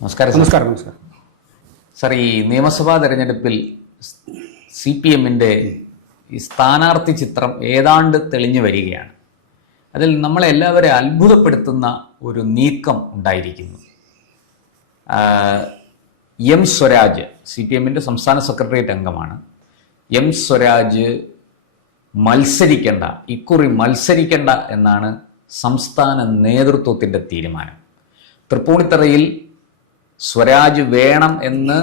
നമസ്കാരം. നമസ്കാരം. നമസ്കാരം സാർ, ഈ നിയമസഭാ തെരഞ്ഞെടുപ്പിൽ CPM-ന്റെ ഈ സ്ഥാനാർത്ഥി ചിത്രം ഏതാണ്ട് തെളിഞ്ഞു വരികയാണ്. അതിൽ നമ്മളെല്ലാവരെയും അത്ഭുതപ്പെടുത്തുന്ന ഒരു നീക്കം ഉണ്ടായിരിക്കുന്നു. എം സ്വരാജ് CPM-ന്റെ സംസ്ഥാന സെക്രട്ടേറിയറ്റ് അംഗമാണ്. എം സ്വരാജ് ഇക്കുറി മത്സരിക്കേണ്ട എന്നാണ് സംസ്ഥാന നേതൃത്വത്തിൻ്റെ തീരുമാനം. തൃപ്പൂണിത്തറയിൽ സ്വരാജ് വേണം എന്ന്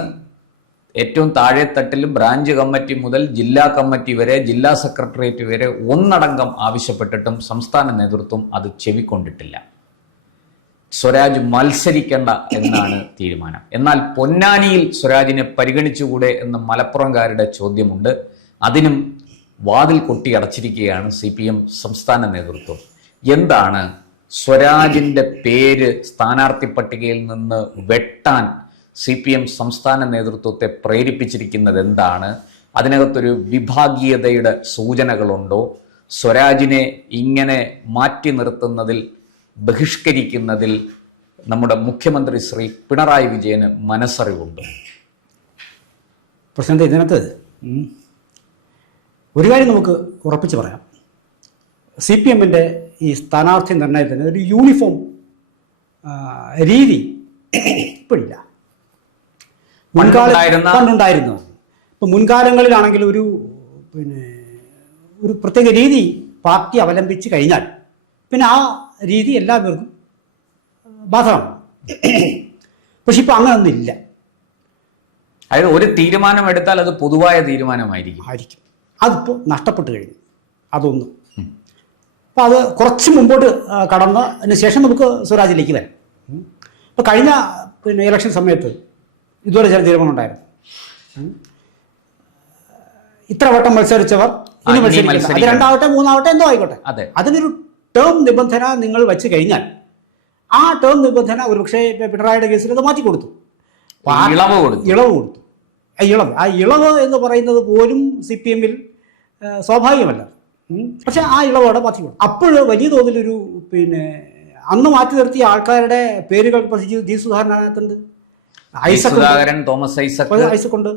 ഏറ്റവും താഴെത്തട്ടിൽ ബ്രാഞ്ച് കമ്മിറ്റി മുതൽ ജില്ലാ കമ്മിറ്റി വരെ, ജില്ലാ സെക്രട്ടേറിയറ്റ് വരെ ഒന്നടങ്കം ആവശ്യപ്പെട്ടിട്ടും സംസ്ഥാന നേതൃത്വം അത് ചെവിക്കൊണ്ടിട്ടില്ല. സ്വരാജ് മത്സരിക്കേണ്ട എന്നാണ് തീരുമാനം. എന്നാൽ പൊന്നാനിയിൽ സ്വരാജിനെ പരിഗണിച്ചുകൂടെ എന്ന് മലപ്പുറംകാരുടെ ചോദ്യമുണ്ട്. അതിനും വാതിൽ കൊട്ടി അടച്ചിരിക്കുകയാണ് CPM സംസ്ഥാന നേതൃത്വം. എന്താണ് സ്വരാജിൻ്റെ പേര് സ്ഥാനാർത്ഥി പട്ടികയിൽ നിന്ന് വെട്ടാൻ CPM സംസ്ഥാന നേതൃത്വത്തെ പ്രേരിപ്പിച്ചിരിക്കുന്നത്? എന്താണ് അതിനകത്തൊരു വിഭാഗീയതയുടെ സൂചനകളുണ്ടോ? സ്വരാജിനെ ഇങ്ങനെ മാറ്റി നിർത്തുന്നതിൽ, ബഹിഷ്കരിക്കുന്നതിൽ നമ്മുടെ മുഖ്യമന്ത്രി ശ്രീ പിണറായി വിജയന് മനസ്സറിവുണ്ടോ? പ്രശ്നത്തെ ഇതിനകത്ത് ഒരു കാര്യം നമുക്ക് ഉറപ്പിച്ച് പറയാം. CPM-ന്റെ ഈ സ്ഥാനാർത്ഥി നിർണയത്തിന് ഒരു യൂണിഫോം രീതി ഇപ്പോഴില്ല. പണ്ടുണ്ടായിരുന്നു. ഇപ്പം മുൻകാലങ്ങളിലാണെങ്കിൽ ഒരു പ്രത്യേക രീതി പാർട്ടി അവലംബിച്ച് കഴിഞ്ഞാൽ പിന്നെ ആ രീതി എല്ലാവർക്കും ബാധകമാണ്. പക്ഷെ ഇപ്പം അങ്ങനെയൊന്നുമില്ല. അതായത് ഒരു തീരുമാനം എടുത്താൽ അത് പൊതുവായ തീരുമാനമായിരിക്കും. അതിപ്പോൾ നഷ്ടപ്പെട്ട് കഴിഞ്ഞു അതൊന്നും. അപ്പോൾ അത് കുറച്ച് മുമ്പോട്ട് കടന്നതിന് ശേഷം നമുക്ക് സ്വരാജിലേക്ക് വരാം. ഇപ്പോൾ കഴിഞ്ഞ ഇലക്ഷൻ സമയത്ത് ഇതുപോലെ ചില തീരുമാനം ഉണ്ടായിരുന്നു. ഇത്ര വട്ടം മത്സരിച്ചവർ ഇനി മത്സരിക്കില്ല, അത് രണ്ടാവട്ടെ മൂന്നാവട്ടെ എന്തോ ആയിക്കോട്ടെ, അതിനൊരു ടേം നിബന്ധന നിങ്ങൾ വെച്ച് കഴിഞ്ഞാൽ ആ ടേം നിബന്ധന ഒരുപക്ഷെ പിണറായിയുടെ കേസിൽ അത് മാറ്റിക്കൊടുത്തു, ഇളവ് കൊടുത്തു. ആ ഇളവ് എന്ന് പറയുന്നത് പോലും CPM-ൽ സ്വാഭാവികമല്ല. പക്ഷെ ആ ഇളവോടെ മാറ്റിക്കൊടുത്തു. അപ്പോൾ വലിയ തോതിലൊരു അന്ന് മാറ്റി നിർത്തിയ ആൾക്കാരുടെ പേരുകൾ ജി സുധാകരനകത്തുണ്ട്, ഐസക്കുണ്ട്.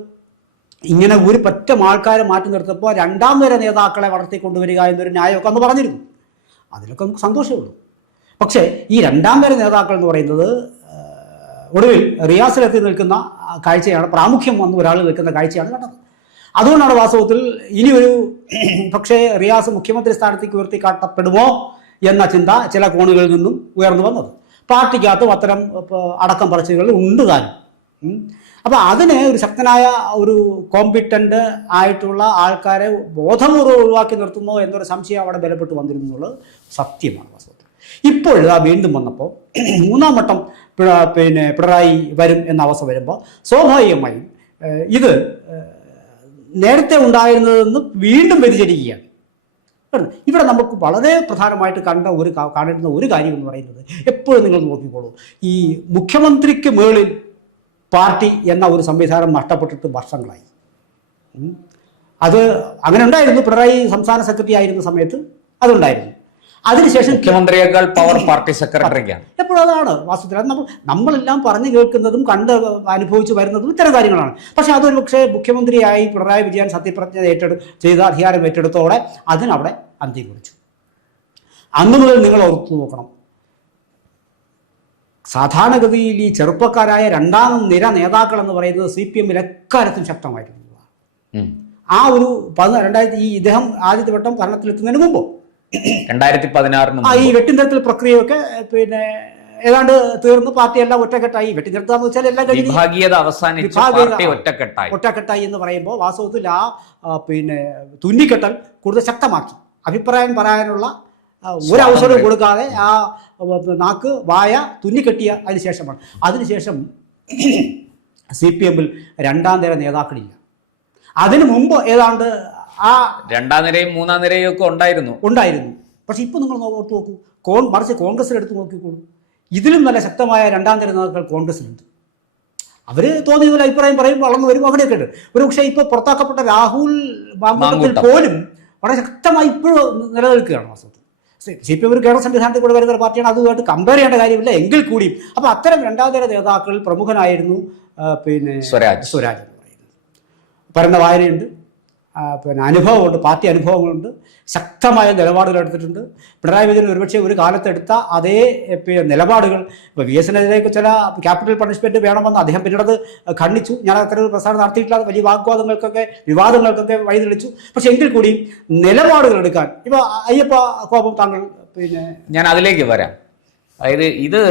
ഇങ്ങനെ ഒരു പറ്റം ആൾക്കാരെ മാറ്റി നിർത്തിയപ്പോൾ രണ്ടാം നിര നേതാക്കളെ വളർത്തിക്കൊണ്ടുവരിക എന്നൊരു ന്യായമൊക്കെ അന്ന് പറഞ്ഞിരുന്നു. അതിലൊക്കെ നമുക്ക് സന്തോഷമുള്ളൂ. പക്ഷേ ഈ രണ്ടാം നിര നേതാക്കൾ എന്ന് പറയുന്നത് ഒടുവിൽ റിയാസിലെത്തി നിൽക്കുന്ന കാഴ്ചയാണ്, പ്രാമുഖ്യം വന്ന് ഒരാൾ നിൽക്കുന്ന കാഴ്ചയാണ് കണ്ടത്. അതുകൊണ്ടാണ് വാസ്തവത്തിൽ ഇനിയൊരു പക്ഷേ റിയാസ് മുഖ്യമന്ത്രി സ്ഥാനത്തേക്ക് ഉയർത്തിക്കാട്ടപ്പെടുമോ എന്ന ചിന്ത ചില കോണുകളിൽ നിന്നും ഉയർന്നു വന്നത്. പാർട്ടിക്കകത്തും അത്തരം അടക്കം പറച്ചിലുകൾ ഉണ്ട് താനും. അപ്പോൾ അതിന് ഒരു ശക്തനായ ഒരു കോമ്പിറ്റൻ്റ് ആയിട്ടുള്ള ആൾക്കാരെ ബോധപൂർവ്വം ഒഴിവാക്കി നിർത്തുന്നോ എന്നൊരു സംശയം അവിടെ ബലപ്പെട്ട് വന്നിരുന്നു എന്നുള്ളത് സത്യമാണ് വാസ്തവത്തിൽ. ഇപ്പോൾ വീണ്ടും വന്നപ്പോൾ മൂന്നാം വട്ടം പിണറായി വരും എന്ന അവസ്ഥ വരുമ്പോൾ സ്വാഭാവികമായും ഇത് നേരത്തെ ഉണ്ടായിരുന്നതെന്ന് വീണ്ടും വ്യതിചരിക്കുകയാണ്. ഇവിടെ നമുക്ക് വളരെ പ്രധാനമായിട്ട് കാണുന്ന ഒരു കാര്യം എന്ന് പറയുന്നത്, എപ്പോഴും നിങ്ങൾ നോക്കിക്കോളൂ, ഈ മുഖ്യമന്ത്രിക്ക് മുകളിൽ പാർട്ടി എന്ന ഒരു സംവിധാനം നഷ്ടപ്പെട്ടിട്ട് വർഷങ്ങളായി. അത് അങ്ങനെ ഉണ്ടായിരുന്നു. പിണറായി സംസ്ഥാന സെക്രട്ടറി ആയിരുന്ന സമയത്ത് അതുണ്ടായിരുന്നു. അതിനുശേഷം മുഖ്യമന്ത്രിയേക്കാൾ പവർ പാർട്ടി സെക്രട്ടറിക്കാണ്. എപ്പോഴും അതാണ് വാസ്തവത്തിൽ. അത് നമ്മളെല്ലാം പറഞ്ഞു കേൾക്കുന്നതും കണ്ട് അനുഭവിച്ച് വരുന്നതും ഇത്തരം കാര്യങ്ങളാണ്. പക്ഷെ അതൊരു പക്ഷേ മുഖ്യമന്ത്രിയായി പിണറായി വിജയൻ സത്യപ്രതിജ്ഞ ചെയ്ത അധികാരം ഏറ്റെടുത്തോടെ അതിനവിടെ അന്ത്യം കുറിച്ചു. അന്നു മുതൽ നിങ്ങൾ ഓർത്തു നോക്കണം, സാധാരണഗതിയിൽ ഈ ചെറുപ്പക്കാരായ രണ്ടാം നിര നേതാക്കൾ എന്ന് പറയുന്നത് CPM-ൽ എക്കാലത്തും ശക്തമായിരുന്നു. ആ ഒരു ഇദ്ദേഹം ആദ്യത്തെ വട്ടം ഭരണത്തിലെത്തുന്നതിന് മുമ്പ് 2016 ഈ വെട്ടിനിരത്തൽ പ്രക്രിയയൊക്കെ ഏതാണ്ട് തീർന്ന് പാർട്ടിയെല്ലാം ഒറ്റക്കെട്ടായി. വെട്ടിനിർത്താന്ന് വെച്ചാൽ എല്ലാം ഒറ്റക്കെട്ടായി എന്ന് പറയുമ്പോൾ വാസ്തവത്തിൽ ആ തുന്നിക്കെട്ടൽ കൂടുതൽ ശക്തമാക്കി. അഭിപ്രായം പറയാനുള്ള ഒരവസരവും കൊടുക്കാതെ ആ നാക്ക് വായ തുന്നിക്കെട്ടിയ അതിനുശേഷമാണ്. അതിനുശേഷം CPM-ൽ രണ്ടാം നിര നേതാക്കളില്ല. അതിനു മുമ്പ് ഏതാണ്ട് ആ രണ്ടാം നിരയും മൂന്നാം നിരയും ഒക്കെ ഉണ്ടായിരുന്നു. പക്ഷെ ഇപ്പൊ നിങ്ങൾ ഓർത്ത് നോക്കൂ, മറിച്ച് കോൺഗ്രസിലെടുത്ത് നോക്കിക്കോളൂ, ഇതിലും നല്ല ശക്തമായ രണ്ടാം നിര നേതാക്കൾ കോൺഗ്രസിലുണ്ട്. അവർ തോന്നിയതുപോലെ അഭിപ്രായം പറയും, വളർന്നു വരും, അവിടെയൊക്കെ ഉണ്ട്. ഒരു പക്ഷേ ഇപ്പോൾ പുറത്താക്കപ്പെട്ട രാഹുൽ മാങ്കൂട്ടത്തിൽ പോലും വളരെ ശക്തമായി ഇപ്പോഴും നിലനിൽക്കുകയാണ് വാസ്തവത്തിൽ. CPM ഒരു കേരള സംവിധാനത്തിൽ കൂടെ വരുന്ന ഒരു പാർട്ടിയാണ്, അതുമായിട്ട് കമ്പയർ ചെയ്യേണ്ട കാര്യമില്ല. എങ്കിൽ കൂടിയും അപ്പോൾ അത്തരം രണ്ടാം തര നേതാക്കളിൽ പ്രമുഖനായിരുന്നു സ്വരാജ് എന്ന് പറയുന്നത്. പരന്ന വായനയുണ്ട്, അനുഭവമുണ്ട്, പാർട്ടി അനുഭവങ്ങളുണ്ട്, ശക്തമായ നിലപാടുകൾ എടുത്തിട്ടുണ്ട്. പിണറായി വിജയൻ ഒരുപക്ഷെ ഒരു കാലത്തെടുത്ത അതേ നിലപാടുകൾ ഇപ്പോൾ VS-നെതിരെയൊക്കെ ചില ക്യാപിറ്റൽ പണിഷ്മെൻറ്റ് വേണമെന്ന് അദ്ദേഹം പിന്നീട് ഖണ്ഡിച്ചു. ഞാൻ അത്തരം ഒരു പ്രസ്ഥാനം നടത്തിയിട്ടില്ല, വലിയ വിവാദങ്ങൾക്കൊക്കെ വഴിതെളിച്ചു. പക്ഷെ എങ്കിൽ കൂടിയും നിലപാടുകൾ എടുക്കാൻ ഇപ്പോൾ അയ്യപ്പ കോപം താങ്കൾ ഞാൻ അതിലേക്ക് വരാം. അതായത് ഇത്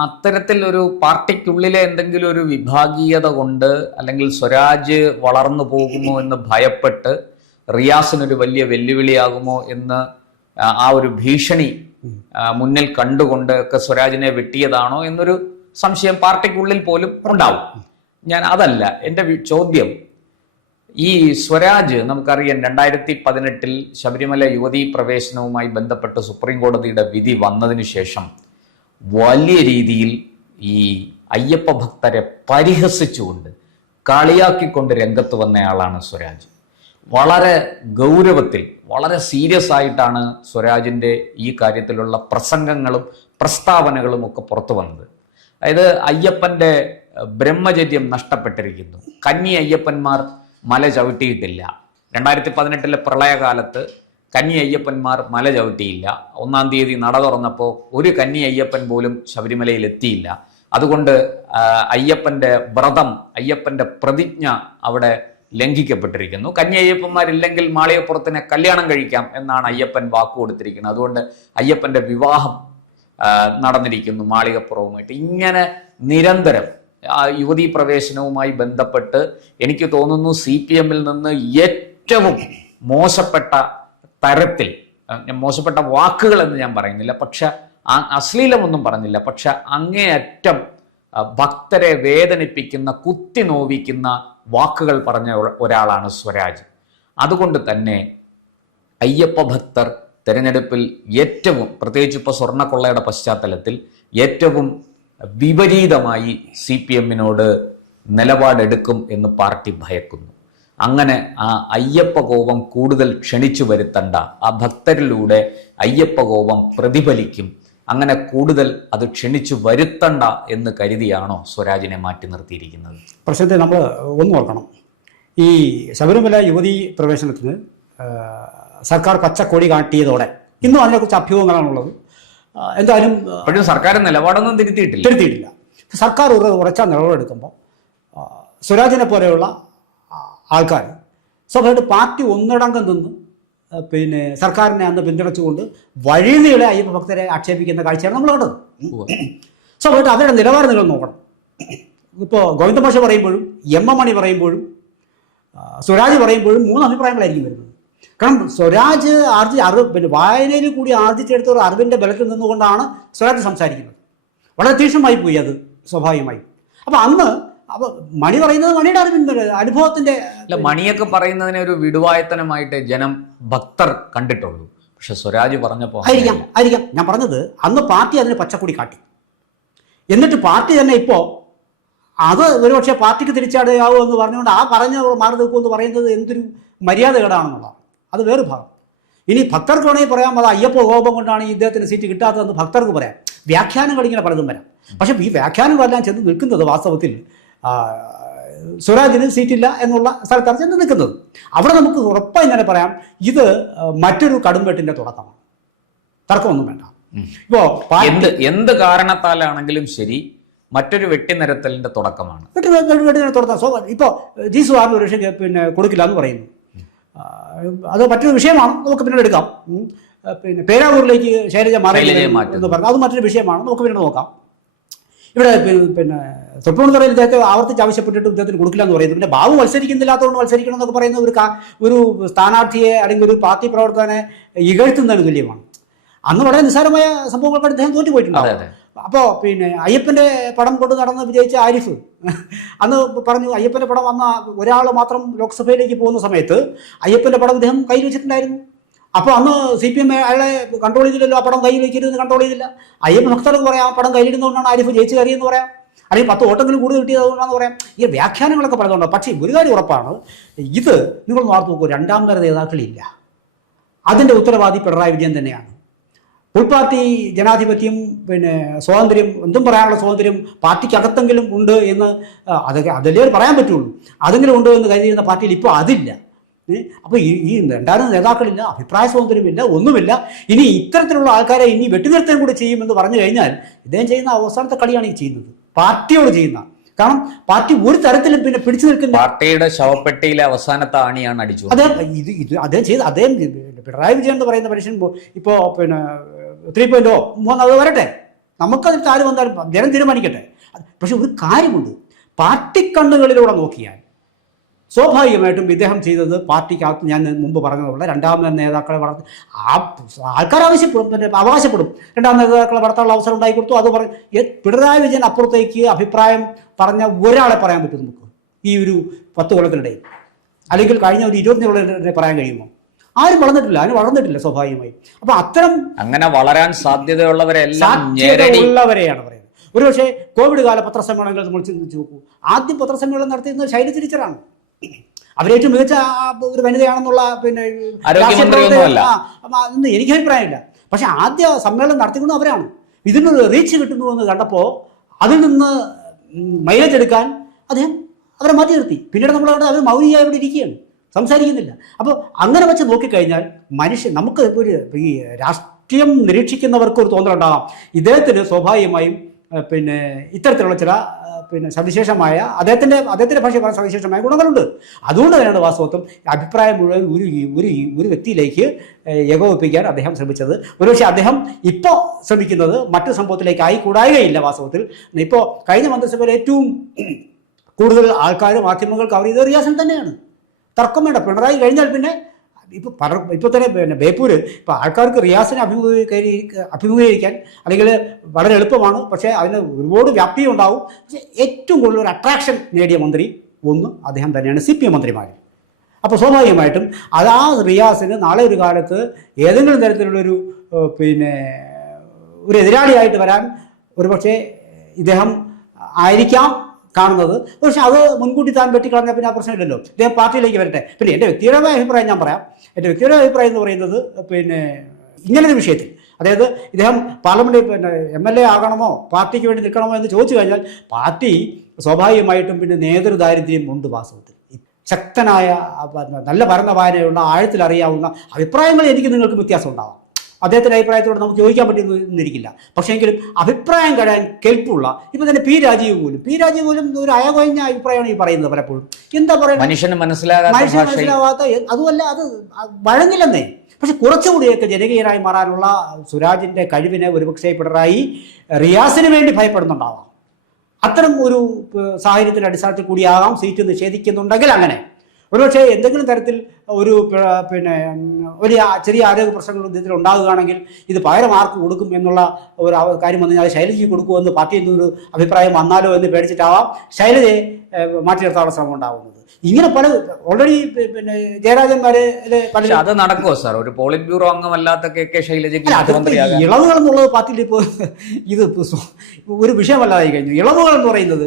അത്തരത്തിൽ ഒരു പാർട്ടിക്കുള്ളിലെ എന്തെങ്കിലും ഒരു വിഭാഗീയത കൊണ്ട് അല്ലെങ്കിൽ സ്വരാജ് വളർന്നു പോകുമോ എന്ന് ഭയപ്പെട്ട് റിയാസിനൊരു വലിയ വെല്ലുവിളിയാകുമോ എന്ന് ആ ഒരു ഭീഷണി മുന്നിൽ കണ്ടുകൊണ്ട് ഒക്കെ സ്വരാജിനെ വെട്ടിയതാണോ എന്നൊരു സംശയം പാർട്ടിക്കുള്ളിൽ പോലും ഉണ്ടാവും. ഞാൻ അതല്ല എൻ്റെ ചോദ്യം. ഈ സ്വരാജ് നമുക്കറിയാം 2018 ശബരിമല യുവതീ പ്രവേശനവുമായി ബന്ധപ്പെട്ട് സുപ്രീം കോടതിയുടെ വിധി വന്നതിന് ശേഷം വലിയ രീതിയിൽ ഈ അയ്യപ്പ ഭക്തരെ പരിഹസിച്ചുകൊണ്ട് കളിയാക്കിക്കൊണ്ട് രംഗത്ത് വന്നയാളാണ് സ്വരാജ്. വളരെ ഗൗരവത്തിൽ വളരെ സീരിയസ് ആയിട്ടാണ് സ്വരാജിൻ്റെ ഈ കാര്യത്തിലുള്ള പ്രസംഗങ്ങളും പ്രസ്താവനകളും ഒക്കെ പുറത്തു വന്നത്. അതായത് അയ്യപ്പൻ്റെ ബ്രഹ്മചര്യം നഷ്ടപ്പെട്ടിരിക്കുന്നു, കന്നി അയ്യപ്പന്മാർ മല ചവിട്ടിയിട്ടില്ല, 2018 പ്രളയകാലത്ത് കന്നി അയ്യപ്പന്മാർ മല ചവിട്ടിയില്ല, 1-ാം തീയതി നട തുറന്നപ്പോൾ ഒരു കന്നി അയ്യപ്പൻ പോലും ശബരിമലയിൽ എത്തിയില്ല, അതുകൊണ്ട് അയ്യപ്പൻ്റെ വ്രതം അയ്യപ്പൻ്റെ പ്രതിജ്ഞ അവിടെ ലംഘിക്കപ്പെട്ടിരിക്കുന്നു, കന്നി അയ്യപ്പന്മാരില്ലെങ്കിൽ മാളികപ്പുറത്തിനെ കല്യാണം കഴിക്കാം എന്നാണ് അയ്യപ്പൻ വാക്കു കൊടുത്തിരിക്കുന്നത്, അതുകൊണ്ട് അയ്യപ്പൻ്റെ വിവാഹം നടന്നിരിക്കുന്നു മാളികപ്പുറവുമായിട്ട്. ഇങ്ങനെ നിരന്തരം യുവതീ പ്രവേശനവുമായി ബന്ധപ്പെട്ട് എനിക്ക് തോന്നുന്നു CPM-ൽ നിന്ന് ഏറ്റവും മോശപ്പെട്ട തരത്തിൽ, മോശപ്പെട്ട വാക്കുകൾ എന്ന് ഞാൻ പറയുന്നില്ല, പക്ഷെ അശ്ലീലമൊന്നും പറഞ്ഞില്ല, പക്ഷെ അങ്ങേയറ്റം ഭക്തരെ വേദനിപ്പിക്കുന്ന കുത്തി നോവിക്കുന്ന വാക്കുകൾ പറഞ്ഞ ഒരാളാണ് സ്വരാജ്. അതുകൊണ്ട് തന്നെ അയ്യപ്പ ഭക്തർ തെരഞ്ഞെടുപ്പിൽ ഏറ്റവും, പ്രത്യേകിച്ച് ഇപ്പോൾ സ്വർണ്ണക്കൊള്ളയുടെ പശ്ചാത്തലത്തിൽ ഏറ്റവും വിപരീതമായി CPM-നോട് നിലപാടെടുക്കും എന്ന് പാർട്ടി ഭയക്കുന്നു. അങ്ങനെ ആ അയ്യപ്പ കോപം കൂടുതൽ ക്ഷണിച്ചു വരുത്തണ്ട, ആ ഭക്തരിലൂടെ അയ്യപ്പ കോപം പ്രതിഫലിക്കും, അങ്ങനെ കൂടുതൽ അത് ക്ഷണിച്ചു വരുത്തണ്ട എന്ന് കരുതിയാണോ സ്വരാജിനെ മാറ്റി നിർത്തിയിരിക്കുന്നത്? പ്രശ്നത്തെ നമ്മൾ ഒന്ന് ഓർക്കണം. ഈ ശബരിമല യുവതീ പ്രവേശനത്തിന് സർക്കാർ പച്ചക്കൊടി കാട്ടിയതോടെ ഇന്നും അതിനെക്കുറിച്ച് അഭ്യൂഹങ്ങളാണുള്ളത്. എന്തായാലും സർക്കാർ നിലപാടൊന്നും തിരുത്തിയിട്ടില്ല. സർക്കാർ ഉറച്ച നിലപാടെടുക്കുമ്പോൾ സ്വരാജിനെ പോലെയുള്ള ആൾക്കാർ സ്വാഭാവികമായിട്ട് പാർട്ടി ഒന്നടങ്കം നിന്ന് സർക്കാരിനെ അന്ന് പിന്തുണച്ചുകൊണ്ട് വഴിനീളെ അയ്യപ്പ ഭക്തരെ ആക്ഷേപിക്കുന്ന കാഴ്ചയാണ് നമ്മൾ കണ്ടത്. സ്വാഭാവികമായിട്ട് അവരുടെ നിലവാരം നിങ്ങൾ നോക്കണം. ഇപ്പോൾ ഗോവിന്ദമാഷ പറയുമ്പോഴും എം എം മണി പറയുമ്പോഴും സ്വരാജ് പറയുമ്പോഴും 3 അഭിപ്രായങ്ങളായിരിക്കും വരുന്നത്. കാരണം സ്വരാജ് വായനയിൽ കൂടി ആർജിച്ചെടുത്ത ഒരു അറിവിൻ്റെ ബലത്തിൽ നിന്നുകൊണ്ടാണ് സ്വരാജ് സംസാരിക്കുന്നത്. വളരെ തീക്ഷ്ണമായി പോയി അത് സ്വാഭാവികമായി. അപ്പോൾ അന്ന് മണി പറയുന്നത് മണിയുടെ അറിവിൻ്റെ അനുഭവത്തിൻ്റെ അല്ല, മണിയൊക്കെ പറയുന്നതിനെ ഒരു വിടുവായത്തനമായിട്ട് ഭക്തർ കണ്ടിട്ടുള്ളൂ. പക്ഷെ സ്വരാജ് പറഞ്ഞപ്പോൾ ആയിരിക്കാം ഞാൻ പറഞ്ഞത്, അന്ന് പാർട്ടി അതിന് പച്ചക്കൊടി കാട്ടി. എന്നിട്ട് പാർട്ടി തന്നെ ഇപ്പോൾ അത് ഒരുപക്ഷെ പാർട്ടിക്ക് തിരിച്ചടയാവും എന്ന് പറഞ്ഞുകൊണ്ട് ആ പറഞ്ഞ മാറി നിൽക്കുമെന്ന് പറയുന്നത് എന്തൊരു മര്യാദകേടാണെന്നുള്ളതാണ്. അത് വേറെ ഭാഗം. ഇനി ഭക്തർക്ക് വേണമെങ്കിൽ പറയാം അത് അയ്യപ്പ കോപം കൊണ്ടാണ് ഈ ഇദ്ദേഹത്തിന് സീറ്റ് കിട്ടാത്തതെന്ന് ഭക്തർക്ക് പറയാം. വ്യാഖ്യാനങ്ങൾ ഇങ്ങനെ പലതും വരാം. പക്ഷേ ഈ വ്യാഖ്യാനങ്ങളെല്ലാം ചെന്ന് നിൽക്കുന്നത് വാസ്തവത്തിൽ സ്വരാജിന് സീറ്റില്ല എന്നുള്ള സ്ഥലത്താണ് ചെന്ന് നിൽക്കുന്നത്. അവിടെ നമുക്ക് ഉറപ്പായി തന്നെ പറയാം ഇത് മറ്റൊരു കടുംവെട്ടിൻ്റെ തുടക്കമാണ്. തർക്കമൊന്നും വേണ്ട. ഇപ്പോൾ എന്ത് കാരണത്താലാണെങ്കിലും ശരി മറ്റൊരു വെട്ടിനിരത്തലിൻ്റെ തുടക്കമാണ്. വെട്ടിനിരത്തലിൻ്റെ തുടക്കം. ഇപ്പോൾ ജി സുഹാറിന് ഒരു പക്ഷേ കൊടുക്കില്ല എന്ന് പറയുന്നു. അത് മറ്റൊരു വിഷയമാണ്, നമുക്ക് പിന്നീട് എടുക്കാം. പേരാവൂരിലേക്ക് ശൈലജ മാറി എന്ന് പറഞ്ഞു, അത് മറ്റൊരു വിഷയമാണ്, നമുക്ക് പിന്നീട് നോക്കാം. ഇവിടെ തൊട്ടുമുണ്ടറയിൽ ഇദ്ദേഹത്തെ ആവർത്തിച്ച് ആവശ്യപ്പെട്ടിട്ട് ഇദ്ദേഹത്തിന് കൊടുക്കില്ല എന്ന് പറയുന്നു. പിന്നെ ബാബു മത്സരിക്കുന്നില്ലാത്തതുകൊണ്ട് മത്സരിക്കണം എന്നൊക്കെ പറയുന്ന ഒരു സ്ഥാനാർത്ഥിയെ അല്ലെങ്കിൽ ഒരു പാർട്ടി പ്രവർത്തകനെ ഇകഴ്ത്തുന്നതിന് തുല്യമാണ്. അന്ന് വളരെ നിസ്സാരമായ സംഭവങ്ങൾക്ക് അദ്ദേഹം തോറ്റുപോയിട്ടുണ്ടാവും. അപ്പോൾ അയ്യപ്പൻ്റെ പടം കൊണ്ട് നടന്ന് വിജയിച്ച ആരിഫ് അന്ന് പറഞ്ഞു അയ്യപ്പൻ്റെ പടം വന്ന ഒരാൾ മാത്രം ലോക്സഭയിലേക്ക് പോകുന്ന സമയത്ത് അയ്യപ്പൻ്റെ പടം ഇദ്ദേഹം കയ്യിൽ വെച്ചിട്ടുണ്ടായിരുന്നു. അപ്പോൾ അന്ന് CPM അയാളെ കൺട്രോൾ ചെയ്തില്ലല്ലോ, ആ പടം കയ്യിൽ വയ്ക്കരുതെന്ന് കൺട്രോൾ ചെയ്തില്ല. അയ്യപ്പ ഭക്തർക്ക് പറയാം ആ പടം കയ്യിലിടുന്നതുകൊണ്ടാണ് ആരിഫ് ജയിച്ച് കയറിയെന്ന് പറയാം, അല്ലെങ്കിൽ 10 വോട്ടെങ്കിലും കൂടുതൽ കിട്ടിയതുകൊണ്ടാണെന്ന് പറയാം. ഈ വ്യാഖ്യാനങ്ങളൊക്കെ പറയുന്നുണ്ടോ. പക്ഷേ ഒരു കാര്യം ഉറപ്പാണ്, ഇത് നിങ്ങൾ ഓർത്ത് നോക്കൂ, 2ാം തര നേതാക്കളില്ല. അതിൻ്റെ ഉത്തരവാദി പിണറായി വിജയൻ തന്നെയാണ്. ഉൾപാർട്ടി ജനാധിപത്യം, പിന്നെ സ്വാതന്ത്ര്യം, എന്തും പറയാനുള്ള സ്വാതന്ത്ര്യം പാർട്ടിക്കകത്തെങ്കിലും ഉണ്ട് എന്ന് അതല്ലേ പറയാൻ പറ്റുള്ളൂ. അതെങ്കിലും ഉണ്ട് എന്ന് കരുതിയിരുന്ന പാർട്ടിയിൽ ഇപ്പോൾ അതില്ല. അപ്പോൾ ഈ രണ്ടാമത് നേതാക്കളില്ല, അഭിപ്രായ സ്വാതന്ത്ര്യമില്ല, ഒന്നുമില്ല. ഇനി ഇത്തരത്തിലുള്ള ആൾക്കാരെ ഇനി വെട്ടിനിർത്താൻ കൂടി ചെയ്യുമെന്ന് പറഞ്ഞു കഴിഞ്ഞാൽ ഇദ്ദേഹം ചെയ്യുന്ന അവസാനത്തെ കളിയാണ് ഈ ചെയ്യുന്നത്, പാർട്ടിയോട് ചെയ്യുന്ന. കാരണം പാർട്ടി ഒരു തരത്തിലും പിന്നെ പിടിച്ചു നിൽക്കുന്ന പാർട്ടിയുടെ ശവപ്പെട്ടിയിലെ അവസാനത്തെ ആണിയാണ് അടിച്ചു. അദ്ദേഹം ചെയ്ത് അദ്ദേഹം പിണറായി വിജയൻ എന്ന് പറയുന്ന മനുഷ്യൻ ഇപ്പോൾ പിന്നെ 3.0 അത് വരട്ടെ, നമുക്കതിൽ ആര് വന്നാലും ജനം തീരുമാനിക്കട്ടെ. പക്ഷെ ഒരു കാര്യമുണ്ട്, പാർട്ടി കണ്ണുകളിലൂടെ നോക്കിയാൽ സ്വാഭാവികമായിട്ടും ഇദ്ദേഹം ചെയ്തത് പാർട്ടിക്കകത്ത് ഞാൻ മുമ്പ് പറഞ്ഞതുപോലെ രണ്ടാമത് നേതാക്കളെ വളർത്തി ആൾക്കാർ ആവശ്യപ്പെടും, പിന്നെ അവകാശപ്പെടും രണ്ടാം നേതാക്കളെ വളർത്താനുള്ള അവസരം ഉണ്ടായി കൊടുത്തു. അത് പിണറായി വിജയൻ അപ്പുറത്തേക്ക് അഭിപ്രായം പറഞ്ഞ ഒരാളെ പറയാൻ പറ്റും നമുക്ക് ഈ ഒരു 10 കൊല്ലത്തിനിടയിൽ, അല്ലെങ്കിൽ കഴിഞ്ഞ ഒരു 20 കൊല്ലത്തിനിടെ പറയാൻ കഴിയുമോ? ആരും വളർന്നിട്ടില്ല, അതിന് വളർന്നിട്ടില്ല സ്വാഭാവികമായും. അപ്പൊ അത്തരം അങ്ങനെ വളരാൻ സാധ്യതയുള്ളവരെയാണ് പറയുന്നത്. ഒരുപക്ഷെ കോവിഡ് കാല പത്രസമ്മേളനങ്ങൾ നമ്മൾ ചിന്തിച്ചു നോക്കൂ. ആദ്യം പത്രസമ്മേളനം നടത്തിയിരുന്നത് ശൈലജ ടീച്ചറാണ്. അവരേറ്റവും മികച്ച ഒരു വനിതയാണെന്നുള്ള പിന്നെ എനിക്ക് അഭിപ്രായമില്ല. പക്ഷെ ആദ്യ സമ്മേളനം നടത്തിക്കൊണ്ട് അവരാണ്. ഇതിനൊരു റീച്ച് കിട്ടുന്നു എന്ന് കണ്ടപ്പോൾ അതിൽ നിന്ന് മൈലേജ് എടുക്കാൻ അദ്ദേഹം അവരെ മാറ്റി നിർത്തി. പിന്നീട് നമ്മളവിടെ അവർ മൗനിയായി ഇവിടെ ഇരിക്കുകയാണ്, സംസാരിക്കുന്നില്ല. അപ്പോൾ അങ്ങനെ വെച്ച് നോക്കിക്കഴിഞ്ഞാൽ നമുക്ക് ഒരു ഈ രാഷ്ട്രീയം നിരീക്ഷിക്കുന്നവർക്ക് ഒരു തോന്നലുണ്ടാകാം, ഇദ്ദേഹത്തിന് സ്വാഭാവികമായും പിന്നെ ഇത്തരത്തിലുള്ള ചില പിന്നെ സവിശേഷമായ അദ്ദേഹത്തിൻ്റെ ഭാഷ പറഞ്ഞ സവിശേഷമായ ഗുണങ്ങളുണ്ട്. അതുകൊണ്ട് തന്നെയാണ് വാസ്തവത്വം അഭിപ്രായം മുഴുവൻ ഒരു വ്യക്തിയിലേക്ക് ഏകോപിപ്പിക്കാൻ അദ്ദേഹം ശ്രമിച്ചത്. ഒരുപക്ഷെ അദ്ദേഹം ഇപ്പോൾ ശ്രമിക്കുന്നത് മറ്റു സംഭവത്തിലേക്ക് ആയിക്കൂടായികയില്ല. വാസ്തവത്തിൽ ഇപ്പോൾ കഴിഞ്ഞ മന്ത്രിസഭയിൽ ഏറ്റവും കൂടുതൽ ആൾക്കാർ മാധ്യമങ്ങൾ കവർ ചെയ്തത് റിയാസൻ തന്നെയാണ്. തർക്കം വേണ്ട. പിണറായി കഴിഞ്ഞാൽ പിന്നെ ഇപ്പോൾ തന്നെ പിന്നെ ബേപ്പൂര് ഇപ്പോൾ ആൾക്കാർക്ക് റിയാസിനെ അഭിമുഖീകരിക്കാൻ അല്ലെങ്കിൽ വളരെ എളുപ്പമാണ്. പക്ഷേ അതിന് ഒരുപാട് വ്യാപ്തി ഉണ്ടാവും. പക്ഷേ ഏറ്റവും കൂടുതൽ ഒരു അട്രാക്ഷൻ നേടിയ മന്ത്രി അദ്ദേഹം തന്നെയാണ്, CPM മന്ത്രിമാർ. അപ്പോൾ സ്വാഭാവികമായിട്ടും ആ റിയാസിന് നാളെ ഒരു കാലത്ത് ഏതെങ്കിലും തരത്തിലുള്ളൊരു പിന്നെ ഒരു എതിരാളിയായിട്ട് വരാൻ ഒരുപക്ഷെ ഇദ്ദേഹം ആയിരിക്കാം കാണുന്നത്. പക്ഷെ അത് മുൻകൂട്ടി താൻ വെട്ടിക്കളഞ്ഞാൽ പിന്നെ ആ പ്രശ്നമില്ലല്ലോ. ഇദ്ദേഹം പാർട്ടിയിലേക്ക് വരട്ടെ. പിന്നെ എൻ്റെ വ്യക്തിപരമായ അഭിപ്രായം ഞാൻ പറയാം. എൻ്റെ വ്യക്തിപരമായ അഭിപ്രായം എന്ന് പറയുന്നത് പിന്നെ ഇങ്ങനൊരു വിഷയത്തിൽ, അതായത് ഇദ്ദേഹം പാർലമെന്റ് പിന്നെ MLA ആകണമോ പാർട്ടിക്ക് വേണ്ടി നിൽക്കണമോ എന്ന് ചോദിച്ചു കഴിഞ്ഞാൽ പാർട്ടി സ്വാഭാവികമായിട്ടും പിന്നെ നേതൃദാരിദ്ര്യം ഉണ്ട്. വാസ്തവത്തിൽ ശക്തനായ നല്ല ഭരണ വായനയുള്ള ആഴത്തിൽ അറിയാവുന്ന അഭിപ്രായങ്ങൾ എനിക്ക് നിങ്ങൾക്ക് വ്യത്യാസം ഉണ്ടാവാം. അദ്ദേഹത്തിൻ്റെ അഭിപ്രായത്തോട് നമുക്ക് ചോദിക്കാൻ പറ്റുന്നിരിക്കില്ല. പക്ഷേ എങ്കിലും അഭിപ്രായം കഴിയാൻ കെൽപ്പുള്ള ഇപ്പം തന്നെ പി രാജീവ് പോലും ഒരു അയകൊഞ്ഞ അഭിപ്രായമാണ് ഈ പറയുന്നത്. പലപ്പോഴും എന്താ പറയുക, മനുഷ്യന് മനസ്സിലാവാത്ത, അതുമല്ല അത് വഴങ്ങില്ലെന്നേ. പക്ഷെ കുറച്ചുകൂടിയൊക്കെ ജനകീയനായി മാറാനുള്ള സുരാജിൻ്റെ കഴിവിനെ ഒരുപക്ഷെ പിണറായി റിയാസിന് വേണ്ടി ഭയപ്പെടുന്നുണ്ടാവാം. അത്തരം ഒരു സാഹചര്യത്തിൻ്റെ അടിസ്ഥാനത്തിൽ കൂടിയാകാം സീറ്റ് നിഷേധിക്കുന്നുണ്ടെങ്കിൽ അങ്ങനെ ഒരുപക്ഷെ എന്തെങ്കിലും തരത്തിൽ ഒരു പിന്നെ ഒരു ചെറിയ ആരോഗ്യ പ്രശ്നങ്ങൾ ഇതിൽ ഉണ്ടാകുകയാണെങ്കിൽ ഇത് പകരം ആർക്ക് കൊടുക്കും എന്നുള്ള ഒരു കാര്യം വന്നു കഴിഞ്ഞാൽ ശൈലജയ്ക്ക് കൊടുക്കുമെന്ന് പാർട്ടിയിൽ നിന്നൊരു അഭിപ്രായം വന്നാലോ എന്ന് പേടിച്ചിട്ടാവാം ശൈലജയെ മാറ്റി നിർത്താനുള്ള ശ്രമം ഉണ്ടാകുന്നത്. ഇങ്ങനെ പല ഓൾറെഡി പിന്നെ ജയരാജന്മാരെ അത് നടക്കുമോ സാർ? ഒരു പോളിറ്റ് ബ്യൂറോ അംഗമല്ലാത്ത ശൈലജയ്ക്ക് ഇളവുകൾ എന്നുള്ളത് പാർട്ടിയിൽ ഇപ്പോൾ ഇത് ഒരു വിഷയമല്ലാതായി കഴിഞ്ഞു. ഇളവുകൾ എന്ന് പറയുന്നത്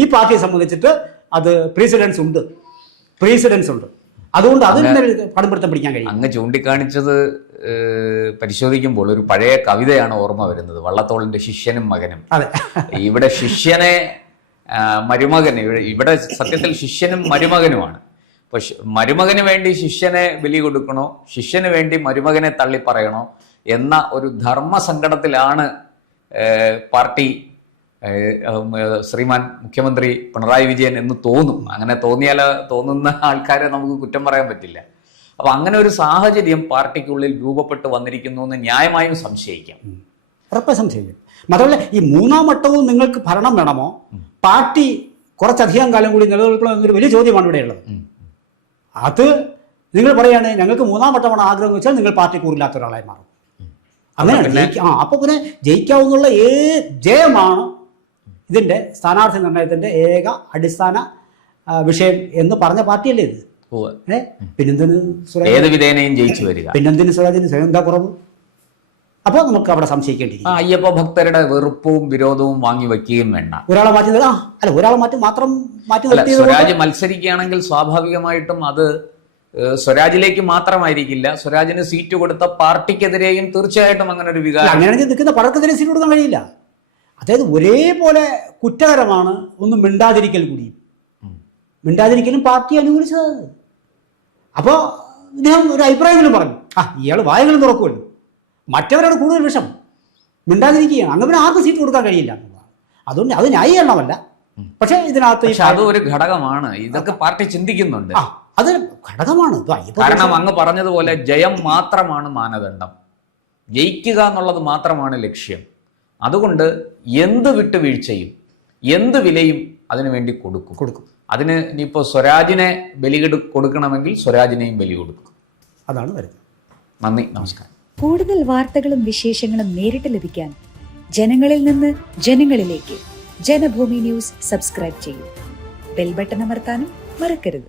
ഈ പാർട്ടിയെ സംബന്ധിച്ചിട്ട് അത് പ്രീസിഡൻസ് ഉണ്ട്. അതുകൊണ്ട് അതിന് കടുംപിടുത്തം പിടിക്കാൻ കഴിയും. അങ്ങ് ചൂണ്ടിക്കാണിച്ചത് പരിശോധിക്കുമ്പോൾ ഒരു പഴയ കവിതയാണ് ഓർമ്മ വരുന്നത്, വള്ളത്തോളിന്റെ ശിഷ്യനും മകനും. ഇവിടെ ശിഷ്യനെ മരുമകന്, ഇവിടെ സത്യത്തിൽ ശിഷ്യനും മരുമകനുമാണ്. അപ്പൊ മരുമകന് വേണ്ടി ശിഷ്യനെ ബലി കൊടുക്കണോ, ശിഷ്യന് വേണ്ടി മരുമകനെ തള്ളി പറയണോ എന്ന ഒരു ധർമ്മസങ്കടത്തിലാണ് പാർട്ടി ശ്രീമാൻ മുഖ്യമന്ത്രി പിണറായി വിജയൻ എന്ന് തോന്നും. അങ്ങനെ തോന്നുന്ന ആൾക്കാരെ നമുക്ക് കുറ്റം പറയാൻ പറ്റില്ല. അപ്പൊ അങ്ങനെ ഒരു സാഹചര്യം പാർട്ടിക്കുള്ളിൽ രൂപപ്പെട്ട് വന്നിരിക്കുന്നു എന്ന് ന്യായമായും സംശയിക്കാം. ഉറപ്പായും സംശയിക്കാം. മാത്രമല്ല ഈ മൂന്നാം വട്ടവും നിങ്ങൾക്ക് ഭരണം വേണമോ, പാർട്ടി കുറച്ചധികം കാലം കൂടി നിലനിൽക്കണോ എന്നൊരു വലിയ ചോദ്യമാണ് ഇവിടെയുള്ളത്. അത് നിങ്ങൾ പറയാണ് ഞങ്ങൾക്ക് മൂന്നാം വട്ടമാണ് ആഗ്രഹം എന്ന് വെച്ചാൽ നിങ്ങൾ പാർട്ടി കൂറില്ലാത്ത ഒരാളായി മാറും. അങ്ങനെ അപ്പൊ പിന്നെ ജയിക്കാവുന്നുള്ള ജയമാണ് ഇതിന്റെ സ്ഥാനാർത്ഥി നിർണയത്തിന്റെ ഏക അടിസ്ഥാന വിഷയം എന്ന് പറഞ്ഞ പാർട്ടിയല്ലേ ഇത്. പിന്നെന്തിന് സ്വരാജിന് സ്വയം എന്താ കുറവ്? അപ്പോൾ നമുക്ക് അവിടെ സംശയിക്കേണ്ടിയിരിക്കും. അയ്യപ്പ ഭക്തരുടെ വെറുപ്പവും വിരോധവും വാങ്ങി വയ്ക്കുകയും വേണ്ട. ഒരാളെ മാറ്റി മാത്രം മാറ്റി സ്വരാജ് മത്സരിക്കുകയാണെങ്കിൽ സ്വാഭാവികമായിട്ടും അത് സ്വരാജിലേക്ക് മാത്രമായിരിക്കില്ല, സ്വരാജിന് സീറ്റ് കൊടുത്ത പാർട്ടിക്കെതിരെയും തീർച്ചയായിട്ടും അങ്ങനെ ഒരു വികാരം. അങ്ങനെയാണെങ്കിൽ നിൽക്കുന്ന പലർക്കെതിരെ സീറ്റ് കൊടുക്കാൻ കഴിയില്ല. അതായത് ഒരേപോലെ കുറ്റകരമാണ് ഒന്നും മിണ്ടാതിരിക്കൽ കൂടിയും. മിണ്ടാതിരിക്കലും പാർട്ടി അനുകൂലിച്ചത്. അപ്പോൾ ഇദ്ദേഹം ഒരു അഭിപ്രായങ്ങളും പറഞ്ഞു, ഇയാൾ വായകളും തുറക്കുമല്ലോ, മറ്റവരോട് കൂടുതൽ വിഷം, മിണ്ടാതിരിക്കുകയാണ്, അങ്ങനെ പിന്നെ ആർക്കും സീറ്റ് കൊടുക്കാൻ കഴിയില്ല എന്നുള്ളതാണ്. അതുകൊണ്ട് അത് ന്യായീകരണമല്ല. പക്ഷേ ഇതിനകത്ത് അത് ഒരു ഘടകമാണ്. ഇതൊക്കെ പാർട്ടി ചിന്തിക്കുന്നുണ്ട്. അത് ഘടകമാണ്. കാരണം അങ്ങ് പറഞ്ഞതുപോലെ ജയം മാത്രമാണ് മാനദണ്ഡം, ജയിക്കുക എന്നുള്ളത് മാത്രമാണ് ലക്ഷ്യം. അതുകൊണ്ട് എന്ത് വിട്ടുവീഴ്ചയും എന്ത് വിലയും അതിനു വേണ്ടി കൊടുക്കും. അതിന് ഇനിയിപ്പോൾ സ്വരാജിനെ ബലി കൊടുക്കണമെങ്കിൽ സ്വരാജിനെയും ബലി കൊടുക്കും. അതാണ് വരുന്നത്. നന്ദി, നമസ്കാരം. കൂടുതൽ വാർത്തകളും വിശേഷങ്ങളും നേരിട്ട് ലഭിക്കാൻ ജനങ്ങളിൽ നിന്ന് ജനങ്ങളിലേക്ക് ജനഭൂമി ന്യൂസ് സബ്സ്ക്രൈബ് ചെയ്യൂ. ബെൽ ബട്ടൺ അമർത്താനും മറക്കരുത്.